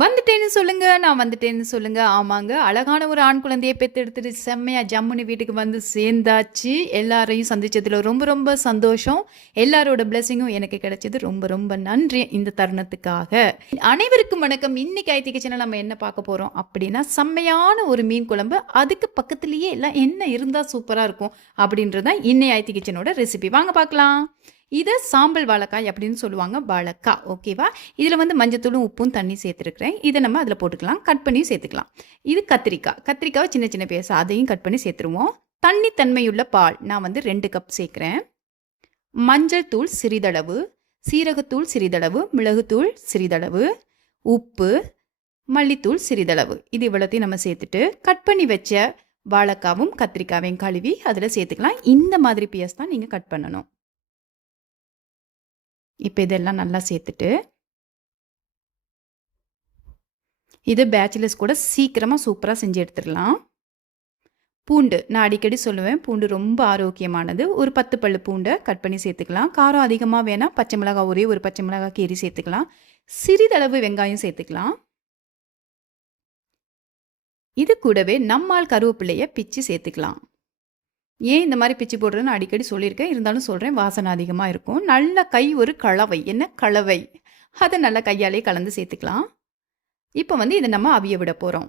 வந்துட்டேன்னு சொல்லுங்க, நான் வந்துட்டேன்னு சொல்லுங்க. ஆமாங்க, அழகான ஒரு ஆண் குழந்தைய பெத்தெடுத்துட்டு செம்மையா ஜம்முனு வீட்டுக்கு வந்து சேர்ந்தாச்சு. எல்லாரையும் சந்திச்சதுல ரொம்ப ரொம்ப சந்தோஷம். எல்லாரோட பிளெஸிங்கும் எனக்கு கிடைச்சது. ரொம்ப ரொம்ப நன்றி இந்த தருணத்துக்காக. அனைவருக்கும் வணக்கம். இன்னைக்கு ஐடி கிச்சன்ல நம்ம என்ன பார்க்க போறோம் அப்படின்னா, செம்மையான ஒரு மீன் குழம்பு. அதுக்கு பக்கத்திலேயே எல்லாம் என்ன இருந்தா சூப்பரா இருக்கும் அப்படின்றது தான் இன்னைய ஐடி கிச்சனோட ரெசிபி. வாங்க பார்க்கலாம். இதை சாம்பல் வாழைக்காய் அப்படின்னு சொல்லுவாங்க. வாழைக்காய் ஓகேவா. இதில் வந்து மஞ்சத்தூளும் உப்பும் தண்ணி சேர்த்துருக்குறேன். இதை நம்ம அதில் போட்டுக்கலாம். கட் பண்ணி சேர்த்துக்கலாம். இது கத்திரிக்காவை சின்ன சின்ன பீஸ் அதையும் கட் பண்ணி சேர்த்துருவோம். தண்ணி தன்மையுள்ள பால் நான் வந்து 2 கப் சேர்க்குறேன். மஞ்சள் தூள் சிறிதளவு, சீரகத்தூள் சிறிதளவு, மிளகுத்தூள் சிறிதளவு, உப்பு, மல்லித்தூள் சிறிதளவு. இது இவ்வளோத்தையும் நம்ம சேர்த்துட்டு கட் பண்ணி வச்ச வாழைக்காவும் கத்திரிக்காவையும் கழுவி அதில் சேர்த்துக்கலாம். இந்த மாதிரி பீஸ் தான் நீங்கள் கட் பண்ணணும். இப்போ இதெல்லாம் நல்லா சேர்த்துட்டு, இது பேச்சுலர்ஸ் கூட சீக்கிரமாக சூப்பராக செஞ்சு எடுத்துடலாம். பூண்டு நான் அடிக்கடி சொல்லுவேன், பூண்டு ரொம்ப ஆரோக்கியமானது. ஒரு 10 பல்லு பூண்டை கட் பண்ணி சேர்த்துக்கலாம். காரம் அதிகமாக வேணால் பச்சை மிளகாய் ஒரே ஒரு பச்சை மிளகாய் கீரி சேர்த்துக்கலாம். சிறிதளவு வெங்காயம் சேர்த்துக்கலாம். இது கூடவே நம்மால் கருவேப்பிலையை பிச்சு சேர்த்துக்கலாம். ஏன் இந்த மாதிரி பிச்சு போடுறதுன்னு அடிக்கடி சொல்லியிருக்கேன், இருந்தாலும் சொல்கிறேன், வாசனை அதிகமாக இருக்கும். நல்ல ஒரு கலவை, என்ன கலவை, அதை நல்லா கையாலே கலந்து சேர்த்துக்கலாம். இப்போ வந்து இதை நம்ம அவிய விட போகிறோம்.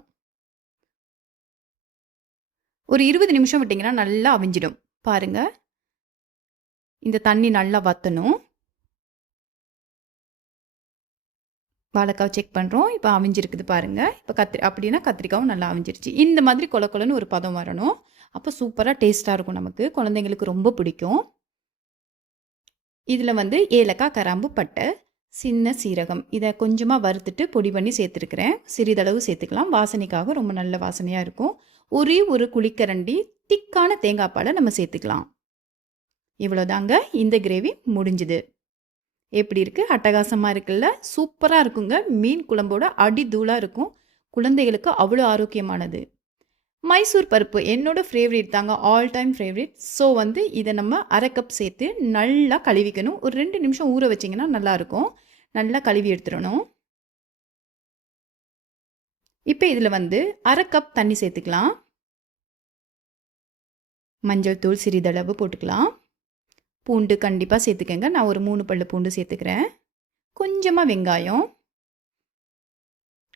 ஒரு 20 நிமிஷம் விட்டிங்கன்னா நல்லா அவிஞ்சிடும். பாருங்கள், இந்த தண்ணி நல்லா வற்றணும். வாழைக்காய் செக் பண்ணுறோம். இப்போ அவிஞ்சிருக்குது பாருங்கள். இப்போ அப்படின்னா கத்திரிக்காவும் நல்லா அவிஞ்சிருச்சு. இந்த மாதிரி கொலன்னு ஒரு பதம் வரணும். அப்போ சூப்பராக டேஸ்ட்டாக இருக்கும். நமக்கு குழந்தைங்களுக்கு ரொம்ப பிடிக்கும். இதில் வந்து ஏலக்காய், கிராம்பு, பட்டை, சின்ன சீரகம் இதை கொஞ்சமாக வறுத்துட்டு பொடி பண்ணி சேர்த்துருக்குறேன். சிறிதளவு சேர்த்துக்கலாம். வாசனைக்காக ரொம்ப நல்ல வாசனையாக இருக்கும். ஒரே ஒரு குழிக்கரண்டி திக்கான தேங்காய் பாலை நம்ம சேர்த்துக்கலாம். இவ்வளோதாங்க, இந்த கிரேவி முடிஞ்சுது. எப்படி இருக்குது? அட்டகாசமாக இருக்குல்ல? சூப்பராக இருக்குங்க. மீன் குழம்போட அடி தூளாக இருக்கும். குழந்தைகளுக்கு அவ்வளோ ஆரோக்கியமானது. மைசூர் பருப்பு என்னோட ஃபேவரேட் தாங்க, ஆல் டைம் ஃபேவரேட். ஸோ வந்து இதை நம்ம 1/2 கப் சேர்த்து நல்லா கழுவிக்கணும். ஒரு 2 நிமிஷம் ஊற வச்சிங்கன்னா நல்லாயிருக்கும். நல்லா கழுவி எடுத்துடணும். இப்போ இதில் வந்து 1/2 கப் தண்ணி சேர்த்துக்கலாம். மஞ்சள் தூள் சிறிதளவு போட்டுக்கலாம். பூண்டு கண்டிப்பாக சேர்த்துக்கங்க. நான் ஒரு 3 பல்லு பூண்டு சேர்த்துக்கிறேன். கொஞ்சமாக வெங்காயம்,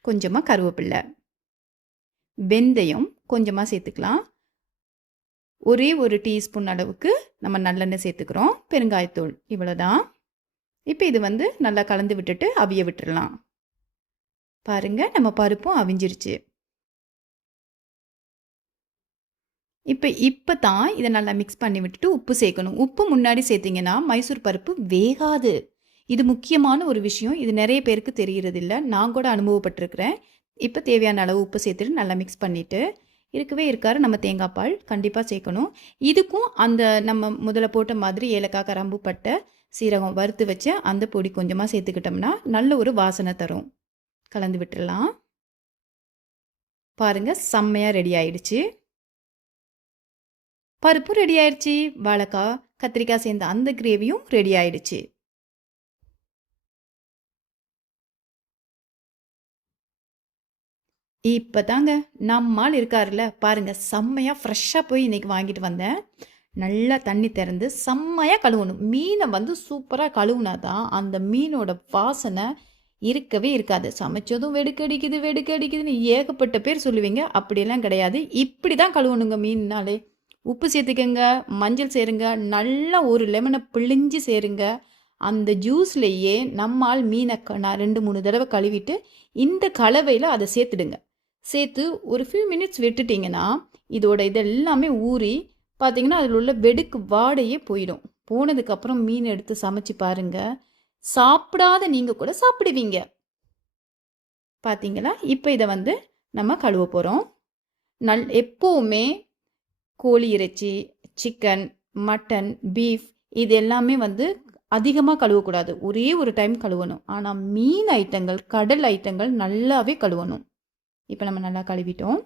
கொஞ்சமாக கருவேப்பில்லை, வெந்தயம் கொஞ்சமாக சேர்த்துக்கலாம். ஒரே ஒரு டீஸ்பூன் அளவுக்கு நம்ம நல்லெண்ணெய் சேர்த்துக்கிறோம். பெருங்காயத்தூள் இவ்வளோதான். இப்போ இது வந்து நல்லா கலந்து விட்டுட்டு அவிய விட்டுடலாம். பாருங்கள், நம்ம பருப்பும் அவிஞ்சிருச்சு. இப்போ தான் இதை நல்லா மிக்ஸ் பண்ணி விட்டுட்டு உப்பு சேர்க்கணும். உப்பு முன்னாடி சேர்த்திங்கன்னா மைசூர் பருப்பு வேகாது. இது முக்கியமான ஒரு விஷயம். இது நிறைய பேருக்கு தெரிகிறதில்ல. நான் கூட அனுபவப்பட்டிருக்கிறேன். இப்போ தேவையான அளவு உப்பு சேர்த்துட்டு நல்லா மிக்ஸ் பண்ணிவிட்டு, இருக்கவே இருக்காரு நம்ம தேங்காய் பால் கண்டிப்பாக சேர்க்கணும். இதுக்கும் அந்த நம்ம முதல்ல போட்ட மாதிரி ஏலக்காய், கிராம்பு, பட்டை, சீரகம் வறுத்து வச்ச அந்த பொடி கொஞ்சமாக சேர்த்துக்கிட்டோம்னா நல்ல ஒரு வாசனை தரும். கலந்து விட்டுடலாம். பாருங்கள், செம்மையாக ரெடி ஆயிடுச்சு. பருப்பும் ரெடி ஆயிடுச்சு. வாழைக்காய், கத்திரிக்காய் சேர்ந்த அந்த கிரேவியும் ரெடி ஆயிடுச்சு. இப்போ தாங்க நம்மால் இருக்காருல்ல பாருங்கள், செம்மையாக ஃப்ரெஷ்ஷாக போய் இன்றைக்கி வாங்கிட்டு வந்தேன். நல்லா தண்ணி திறந்து செம்மையாக கழுவணும். மீனை வந்து சூப்பராக கழுவுனா தான் அந்த மீனோட வாசனை இருக்கவே இருக்காது. சமைச்சதும் வெடுக்கடிக்குதுன்னு ஏகப்பட்ட பேர் சொல்லுவீங்க. அப்படியெல்லாம் கிடையாது. இப்படி தான் கழுவணுங்க மீன்னாலே. உப்பு சேர்த்துக்கங்க, மஞ்சள் சேருங்க, நல்லா ஒரு லெமனை பிழிஞ்சு சேருங்க. அந்த ஜூஸ்லேயே நம்மால் மீனை நான் 2-3 தடவை கழுவிட்டு இந்த கலவையில் அதை சேர்த்துடுங்க. சேர்த்து ஒரு ஃபியூ மினிட்ஸ் விட்டுட்டிங்கன்னா இதோட இதெல்லாமே ஊறி பார்த்திங்கன்னா அதில் உள்ள வெடுக்கு வாடையே போயிடும். போனதுக்கப்புறம் மீன் எடுத்து சமைச்சு பாருங்கள், சாப்பிடாத நீங்கள் கூட சாப்பிடுவீங்க. பார்த்தீங்களா? இப்போ இதை வந்து நம்ம கழுவ போகிறோம். எப்போவுமே கோழி இறைச்சி, சிக்கன், மட்டன், பீஃப் இது எல்லாமே வந்து அதிகமாக கழுவக்கூடாது. ஒரே ஒரு டைம் கழுவணும். ஆனால் மீன் ஐட்டங்கள், கடல் ஐட்டங்கள் நல்லாவே கழுவணும். இப்போ நம்ம நல்லா கழுவிட்டோம்.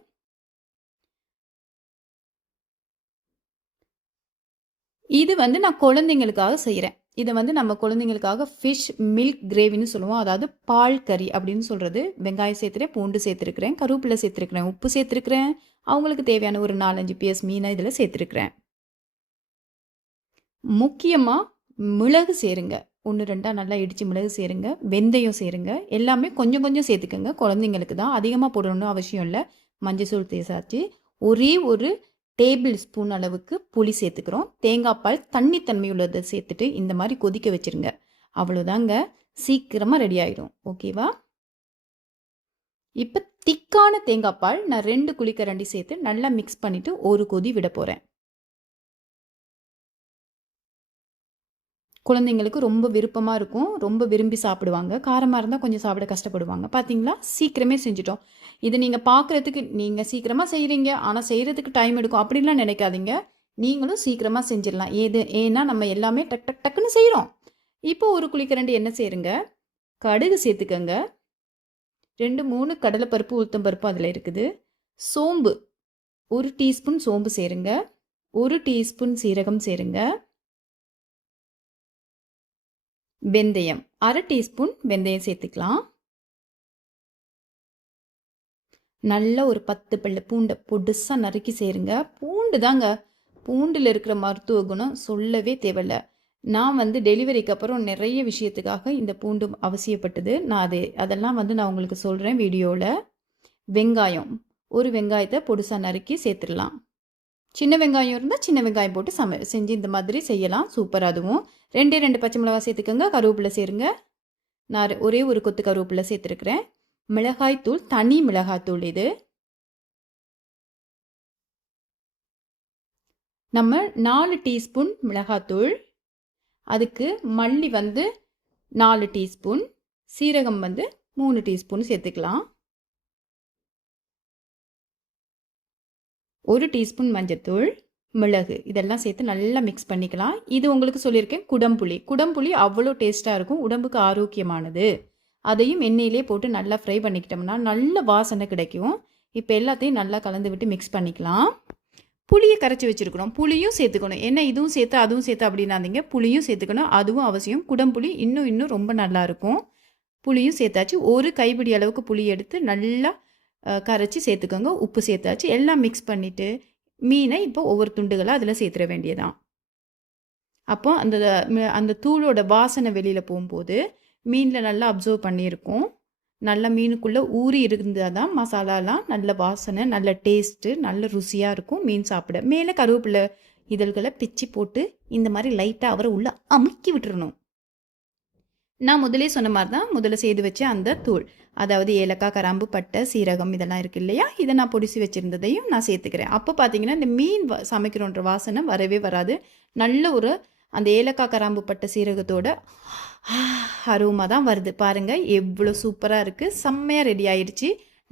இது வந்து நான் குழந்தைங்களுக்காக செய்கிறேன். இதை வந்து நம்ம குழந்தைங்களுக்காக ஃபிஷ் மில்க் கிரேவின்னு சொல்லுவோம். அதாவது பால் கறி அப்படின்னு சொல்கிறது. வெங்காயம் சேர்த்துறேன், பூண்டு சேர்த்துருக்கிறேன், கருவேப்பிலை சேர்த்துருக்கிறேன், உப்பு சேர்த்துருக்கிறேன். அவங்களுக்கு தேவையான ஒரு 4-5 பீஸ் மீனை இதில் சேர்த்துருக்கிறேன். முக்கியமாக மிளகு சேருங்க. 1-2 நல்லா இடித்து மிளகு சேருங்க. வெந்தயம் சேருங்க. எல்லாமே கொஞ்சம் கொஞ்சம் சேர்த்துக்கோங்க. குழந்தைங்களுக்கு தான் அதிகமாக போடணும்னு அவசியம் இல்லை. மஞ்சள் தேசாச்சு. ஒரே ஒரு டேபிள் ஸ்பூன் அளவுக்கு புளி சேர்த்துக்கிறோம். தேங்காய் பால் தண்ணி உள்ளதை சேர்த்துட்டு இந்த மாதிரி கொதிக்க வச்சுருங்க. அவ்வளோதாங்க, சீக்கிரமாக ரெடி ஆகிடும். ஓகேவா? இப்போ திக்கான தேங்காய் பால் நான் 2 குழிக்கரண்டி சேர்த்து நல்லா மிக்ஸ் பண்ணிவிட்டு ஒரு கொதி விட போகிறேன். குழந்தைங்களுக்கு ரொம்ப விருப்பமாக இருக்கும். ரொம்ப விரும்பி சாப்பிடுவாங்க. காரமாக இருந்தால் கொஞ்சம் சாப்பிட கஷ்டப்படுவாங்க. பார்த்தீங்களா, சீக்கிரமே செஞ்சுட்டோம். இது நீங்கள் பார்க்குறதுக்கு நீங்கள் சீக்கிரமாக செய்கிறீங்க, ஆனால் செய்கிறதுக்கு டைம் எடுக்கும் அப்படின்லாம் நினைக்காதீங்க. நீங்களும் சீக்கிரமாக செஞ்சிடலாம். ஏன்னா நம்ம எல்லாமே டக் டக் டக்குன்னு செய்கிறோம். இப்போ ஒரு குழிக்கரண்டி எண்ணெய் சேருங்க. கடுகு சேர்த்துக்கங்க. 2-3 கடலைப்பருப்பு உளுத்தம்பருப்பு அதில் இருக்குது. சோம்பு 1 டீஸ்பூன் சோம்பு சேருங்க. 1 டீஸ்பூன் சீரகம் சேருங்க. வெந்தயம் 1/2 டீஸ்பூன் வெந்தயம் சேர்த்துக்கலாம். நல்ல ஒரு 10 பல்லு பூண்டை பொடுசாக நறுக்கி சேருங்க. பூண்டு தாங்க, பூண்டில் இருக்கிற மருத்துவ குணம் சொல்லவே தேவையில்ல. நான் வந்து டெலிவரிக்கு அப்புறம் நிறைய விஷயத்துக்காக இந்த பூண்டு அவசியப்பட்டது. அதெல்லாம் வந்து நான் உங்களுக்கு சொல்கிறேன் வீடியோவில். வெங்காயம், ஒரு வெங்காயத்தை பொடுசாக நறுக்கி சேர்த்துடலாம். சின்ன வெங்காயம் இருந்தால் சின்ன வெங்காயம் போட்டு செஞ்சு இந்த மாதிரி செய்யலாம். சூப்பர். அதுவும் 2 பச்சை மிளகாய் சேர்த்துக்கோங்க. கருவேப்பிலை சேருங்க. நான் ஒரே ஒரு கொத்து கருவேப்பிலை சேர்த்துருக்குறேன். மிளகாய்த்தூள், தனி மிளகாய்த்தூள் இது. நம்ம 4 டீஸ்பூன் மிளகாய்த்தூள். அதுக்கு மல்லி வந்து 4 டீஸ்பூன், சீரகம் வந்து 3 டீஸ்பூன் சேர்த்துக்கலாம். 1 டீஸ்பூன் மஞ்சத்தூள், மிளகு இதெல்லாம் சேர்த்து நல்லா மிக்ஸ் பண்ணிக்கலாம். இது உங்களுக்கு சொல்லியிருக்கேன் குடம்புளி அவ்வளோ டேஸ்ட்டாக இருக்கும். உடம்புக்கு ஆரோக்கியமானது. அதையும் எண்ணெயிலே போட்டு நல்லா ஃப்ரை பண்ணிக்கிட்டோம்னா நல்ல வாசனை கிடைக்கும். இப்போ எல்லாத்தையும் நல்லா கலந்து விட்டு மிக்ஸ் பண்ணிக்கலாம். புளியை கரைச்சி வச்சுருக்கணும். புளியும் சேர்த்துக்கணும். என்ன இதுவும் சேர்த்து அதுவும் சேர்த்து அப்படின்னாதீங்க. புளியும் சேர்த்துக்கணும், அதுவும் அவசியம். குடம்புளி இன்னும் ரொம்ப நல்லாயிருக்கும். புளியும் சேர்த்தாச்சு. ஒரு கைப்பிடி அளவுக்கு புளி எடுத்து நல்லா கரைச்சி சேர்த்துக்கோங்க. உப்பு சேர்த்தாச்சு. எல்லாம் மிக்ஸ் பண்ணிவிட்டு மீனை இப்போ ஒவ்வொரு துண்டுகளாக அதில் சேர்த்துட வேண்டியதான். அப்போ அந்த தூளோட வாசனை வெளியில் போகும்போது மீனில் நல்லா அப்சர்வ் பண்ணியிருக்கோம். நல்லா மீனுக்குள்ளே ஊறி இருந்தால் தான் மசாலாலாம் நல்ல வாசனை, நல்ல டேஸ்ட்டு, நல்ல ருசியாக இருக்கும் மீன் சாப்பிட. மேலே கருவேப்பிலை இதழ்களை பிச்சு போட்டு இந்த மாதிரி லைட்டாக அவரை உள்ளே அமுக்கி விட்டுறணும். நான் முதலே சொன்ன மாதிரி தான் முதல்ல செய்து வச்ச அந்த தூள், அதாவது ஏலக்காய், கிராம்பு, பட்டை, சீரகம் இதெல்லாம் இருக்குது இல்லையா, இதை நான் பொடிச்சு வச்சுருந்ததையும் நான் சேர்த்துக்கிறேன். அப்போ பார்த்தீங்கன்னா இந்த மீன் சமைக்கிறோன்ற வாசனை வரவே வராது. நல்ல ஒரு அந்த ஏலக்காய், கிராம்பு, பட்டை, சீரகத்தோட அரோமா தான் வருது. பாருங்கள் எவ்வளோ சூப்பராக இருக்குது. செம்மையாக ரெடி ஆயிடுச்சு.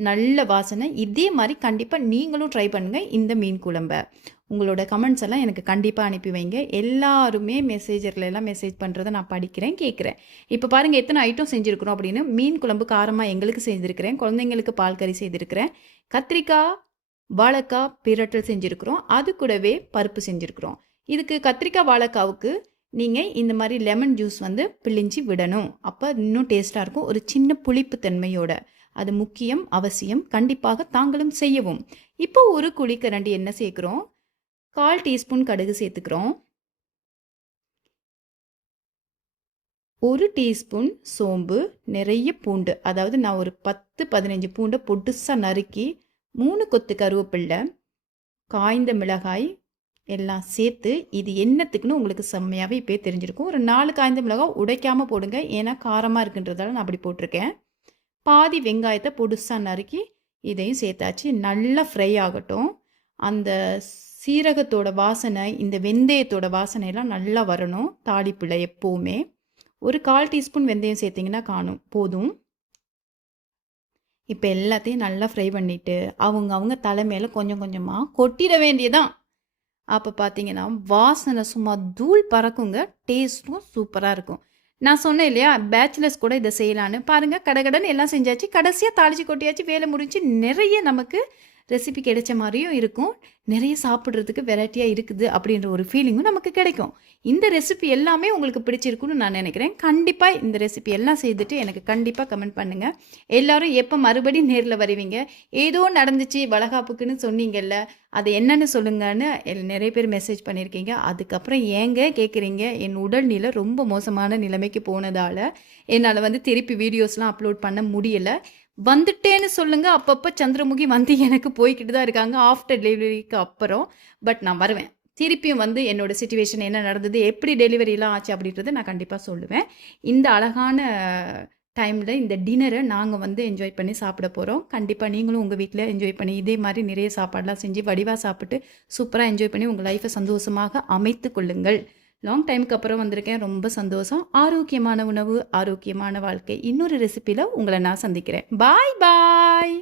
நல்ல வாசனை. இதே மாதிரி கண்டிப்பாக நீங்களும் ட்ரை பண்ணுங்கள் இந்த மீன் குழம்பை. உங்களோட கமெண்ட்ஸ் எல்லாம் எனக்கு கண்டிப்பாக அனுப்பி வைங்க. எல்லாருமே எல்லாம் மெசேஜ் பண்ணுறதை நான் படிக்கிறேன், கேட்குறேன். இப்போ பாருங்கள் எத்தனை ஐட்டம் செஞ்சுருக்குறோம் அப்படின்னு. மீன் குழம்பு காரமாக எங்களுக்கு செஞ்சுருக்கிறேன், குழந்தைங்களுக்கு பால் கறி செய்திருக்கிறேன், கத்திரிக்காய், வாழைக்காய் பிரட்டல் செஞ்சுருக்குறோம், அது கூடவே பருப்பு செஞ்சுருக்குறோம். இதுக்கு கத்திரிக்காய் வாழைக்காவுக்கு நீங்கள் இந்த மாதிரி லெமன் ஜூஸ் வந்து பிழிஞ்சு விடணும். அப்போ இன்னும் டேஸ்ட்டாக இருக்கும். ஒரு சின்ன புளிப்பு தன்மையோட. அது முக்கியம், அவசியம். கண்டிப்பாக தாங்களும் செய்யவும். இப்போ ஒரு குழிக்கரண்டி என்ன சேர்க்குறோம், 1/4 டீஸ்பூன் கடுகு சேர்த்துக்கிறோம். 1 டீஸ்பூன் சோம்பு, நிறைய பூண்டு, அதாவது நான் ஒரு 10-15 பூண்டை பொடுசாக நறுக்கி, 3 கொத்து கருவேப்பில்லை, காய்ந்த மிளகாய் எல்லாம் சேர்த்து, இது என்னத்துக்குன்னு உங்களுக்கு செம்மையாகவே இப்போ தெரிஞ்சிருக்கும். ஒரு 4 காய்ந்த மிளகாய் உடைக்காமல் போடுங்க, ஏன்னா காரமாக இருக்குன்றதால நான் அப்படி போட்டிருக்கேன். பாதி வெங்காயத்தை பொடுசாக நறுக்கி இதையும் சேர்த்தாச்சு. நல்லா ஃப்ரை ஆகட்டும். அந்த சீரகத்தோட வாசனை, இந்த வெந்தயத்தோட வாசனையெல்லாம் நல்லா வரணும் தாளிப்பில். எப்போவுமே ஒரு 1/4 டீஸ்பூன் வெந்தயம் சேர்த்திங்கன்னா போதும். இப்போ எல்லாத்தையும் நல்லா ஃப்ரை பண்ணிவிட்டு அவங்க தலை மேலே கொஞ்சம் கொஞ்சமாக கொட்டிட வேண்டியதான். அப்போ பார்த்தீங்கன்னா வாசனை சும்மா தூள் பறக்குங்க. டேஸ்ட்டும் சூப்பராக இருக்கும். நான் சொன்னேன் இல்லையா, பேச்சுலர்ஸ் கூட இதை செய்யலான்னு. பாருங்கள், கடகடன்னு எல்லாம் செஞ்சாச்சு. கடைசியாக தாளிச்சு கொட்டியாச்சு, வேலை முடிஞ்சு. நிறைய நமக்கு ரெசிபி கிடைச்ச மாதிரியும் இருக்கும். நிறைய சாப்பிட்றதுக்கு வெரைட்டியாக இருக்குது அப்படின்ற ஒரு ஃபீலிங்கும் நமக்கு கிடைக்கும். இந்த ரெசிபி எல்லாமே உங்களுக்கு பிடிச்சிருக்குன்னு நான் நினைக்கிறேன். கண்டிப்பாக இந்த ரெசிபி எல்லாம் செய்துட்டு எனக்கு கண்டிப்பாக கமெண்ட் பண்ணுங்கள். எல்லாரும் எப்போ மறுபடியும் நேரில் வருவீங்க? ஏதோ நடந்துச்சு வளகாப்புக்குன்னு சொன்னீங்கல்ல, அது என்னன்னு சொல்லுங்கன்னு நிறைய பேர் மெசேஜ் பண்ணியிருக்கீங்க. அதுக்கப்புறம் ஏங்க கேட்குறீங்க? என் உடல்நிலை ரொம்ப மோசமான நிலைமைக்கு போனதால் என்னால் வந்து திருப்பி வீடியோஸ்லாம் அப்லோட் பண்ண முடியலை. வந்துட்டேன்னு சொல்லுங்க. அப்பப்போ சந்திரமுகி வந்து எனக்கு போய்கிட்டு தான் இருக்காங்க ஆஃப்டர் டெலிவரிக்கு அப்புறம். பட் நான் வருவேன். திருப்பியும் வந்து என்னோட சிச்சுவேஷன் என்ன நடந்தது, எப்படி டெலிவரிலாம் ஆச்சு அப்படின்றத நான் கண்டிப்பாக சொல்லுவேன். இந்த அழகான டைமில் இந்த டின்னரை நாங்கள் வந்து என்ஜாய் பண்ணி சாப்பிட போகிறோம். கண்டிப்பாக நீங்களும் உங்கள் வீட்டில் என்ஜாய் பண்ணி இதே மாதிரி நிறைய சாப்பாடெலாம் செஞ்சு வடிவாக சாப்பிட்டு சூப்பராக என்ஜாய் பண்ணி உங்கள் லைஃப்பை சந்தோஷமாக அமைத்து கொள்ளுங்கள். லாங் டைமுக்கு அப்புறம் வந்திருக்கேன். ரொம்ப சந்தோஷம். ஆரோக்கியமான உணவு, ஆரோக்கியமான வாழ்க்கை. இன்னொரு ரெசிபியில் உங்களை நான் சந்திக்கிறேன். பாய் பாய்.